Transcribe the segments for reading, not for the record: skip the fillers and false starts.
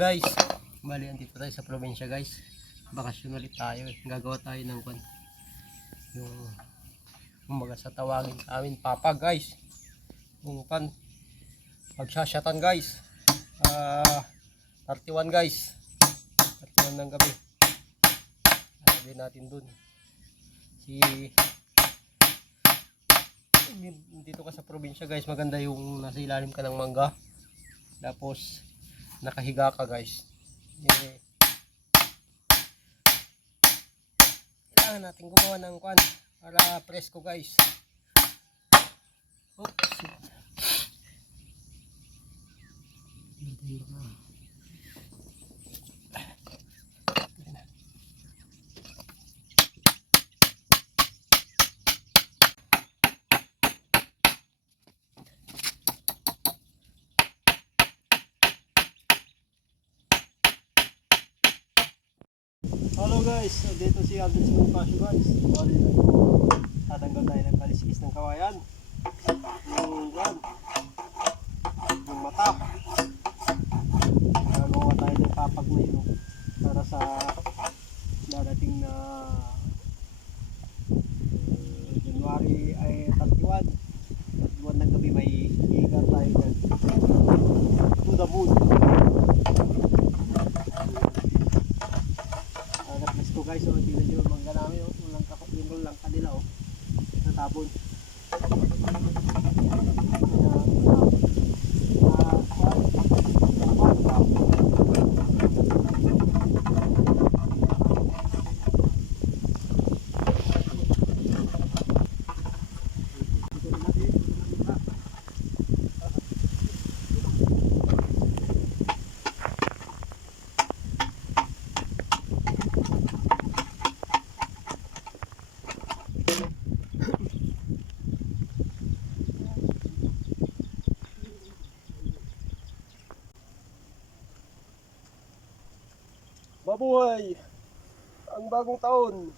guys, bali andito tayo sa probinsya guys. Bakasyon ulit tayo eh. Gagawa tayo ng yung kumbaga sa tawagin sa amin papag guys. Yung pagsasyatan guys. 31 guys. 31 ng gabi. Sabi natin dun. Dito ka sa probinsya guys, maganda yung nasa ilalim ka ng mangga. Tapos nakahiga ka guys. Kailangan natin gumawa ng para presko guys. Oops. Hello guys, dito si Alden sa Lucasio guys. Bali na tatanggal tayo ng kaliskis ng kawayan. Yung mata. Gagawa tayo ng papag na yun para sa darating na January ay 31. 31 ng gabi may higa tayo dyan. To the moon. Ito guys, so tingnan nyo yung mangga namin, yung lang kanila natabon. Mabuhay ang bagong taon.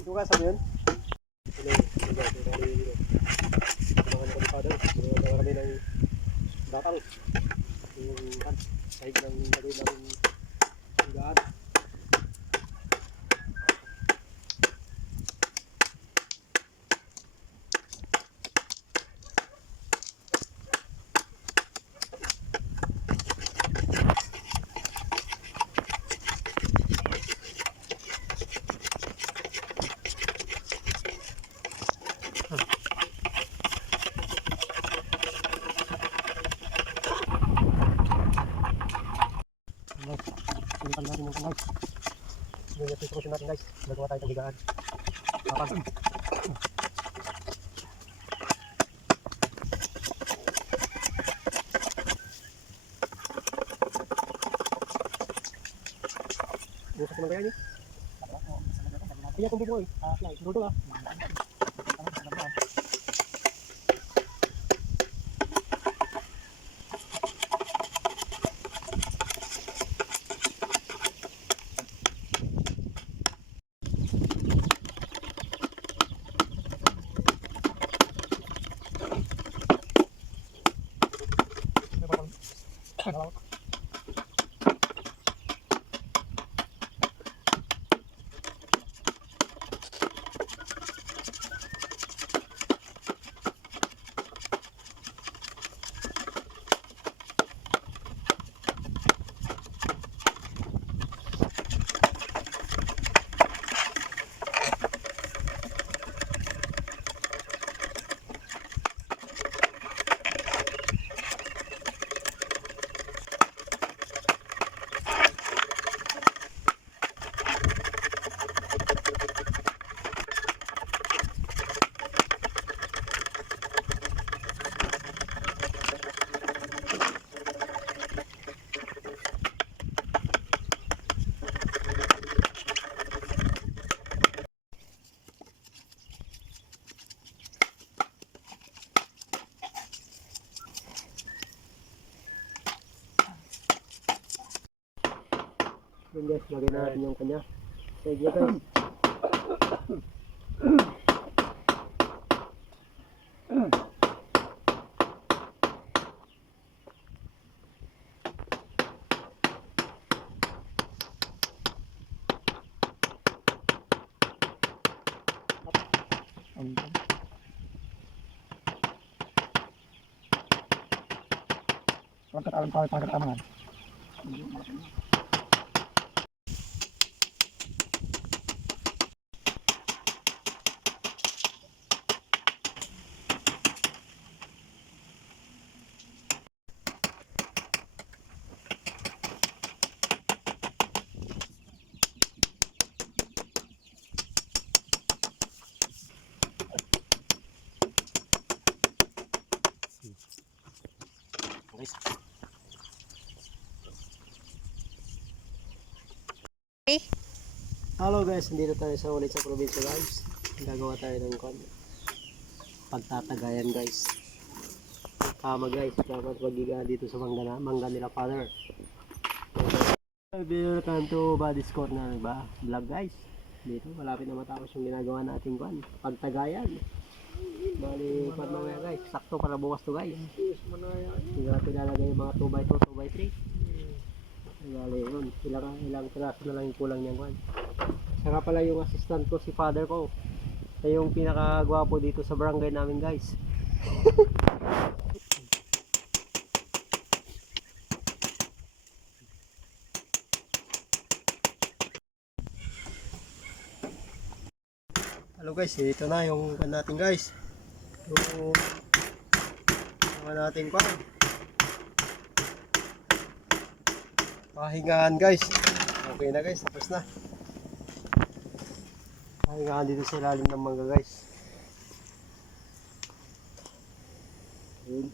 Ito ka sa yun? Kami ng datang yung sahig ng gagawin namin higaan. Pilitan natin yung guys. Yung execution natin guys. Nagawa tayo ng higaan. Papag. Bukas naman kaya niyo? Kaya kung bubuhay. Dito nga. Hello. Yun guys, lagay natin yung kanya. Sige guys. pagkatamangan. Guys. Hello guys, nandito tayo sa ulit sa probinsya guys. Gagawa tayo ng pagtatagayan guys. Tama guys, dapat magiga dito sa mangga nila father. Video na to Buddy's Corner ba? Vlog guys. Dito malapit na matapos yung ginagawa natin pagtagayan. Bali, mamaya guys, sakto para bukas to guys. Hindi natin lalagay yung mga 2x2, 2x3. Bali, yun, ilang piraso na lang yung kulang niyan guys. Saka pala yung assistant ko, si father ko. Siya yung pinakagwapo dito sa barangay namin guys. Hello guys, ito na yung natin guys. Yung natin pahingahan guys. Okay na guys, tapos na. Pahingahan dito sa ilalim ng mangga guys. Yun.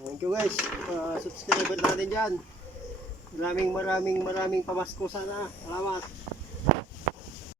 Thank you guys. Subscriber natin dyan. Maraming pamasko sana. Salamat.